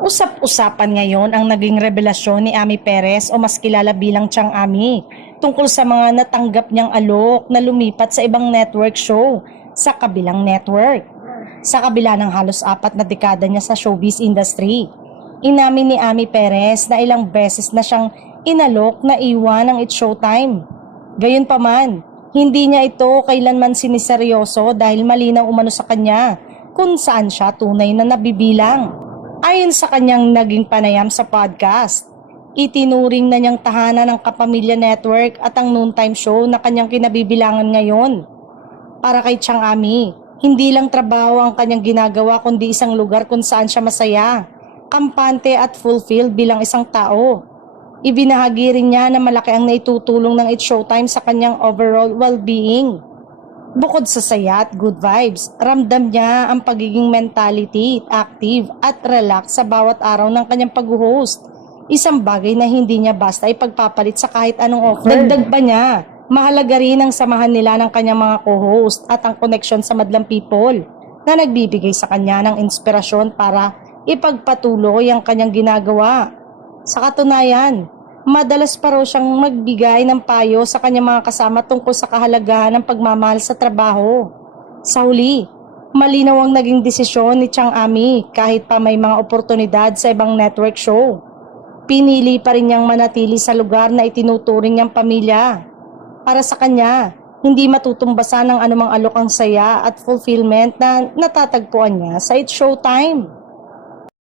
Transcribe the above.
Usap-usapan ngayon ang naging revelasyon ni Ami Perez o mas kilala bilang Chang Ami tungkol sa mga natanggap niyang alok na lumipat sa ibang network show sa kabilang network. Sa kabila ng halos 4 na dekada niya sa showbiz industry, inamin ni Ami Perez na ilang beses na siyang inalok na iwan ng It's Showtime. Gayunpaman, hindi niya ito kailanman siniseryoso dahil malinaw umano sa kanya kung saan siya tunay na nabibilang. Ayon sa kanyang naging panayam sa podcast, itinuring na niyang tahanan ng Kapamilya Network at ang noontime show na kanyang kinabibilangan ngayon. Para kay Chang Ami, hindi lang trabaho ang kanyang ginagawa kundi isang lugar kung saan siya masaya, kampante at fulfilled bilang isang tao. Ibinahagi rin niya na malaki ang naitutulong ng It's Showtime sa kanyang overall well-being. Bukod sa saya at good vibes, ramdam niya ang pagiging mentality, active at relax sa bawat araw ng kanyang pag-host. Isang bagay na hindi niya basta ipagpapalit sa kahit anong offer. Dagdag pa niya, mahalaga rin ang samahan nila ng kanyang mga co-host at ang connection sa madlang people na nagbibigay sa kanya ng inspirasyon para ipagpatuloy ang kanyang ginagawa. Sa katunayan, madalas pa raw siyang magbigay ng payo sa kanyang mga kasama tungkol sa kahalagahan ng pagmamahal sa trabaho. Sa huli, malinaw ang naging desisyon ni Chang Ami kahit pa may mga oportunidad sa ibang network show. Pinili pa rin niyang manatili sa lugar na itinuturing niyang pamilya. Para sa kanya, hindi matutumbasan ng anumang alok ang saya at fulfillment na natatagpuan niya sa It's Showtime.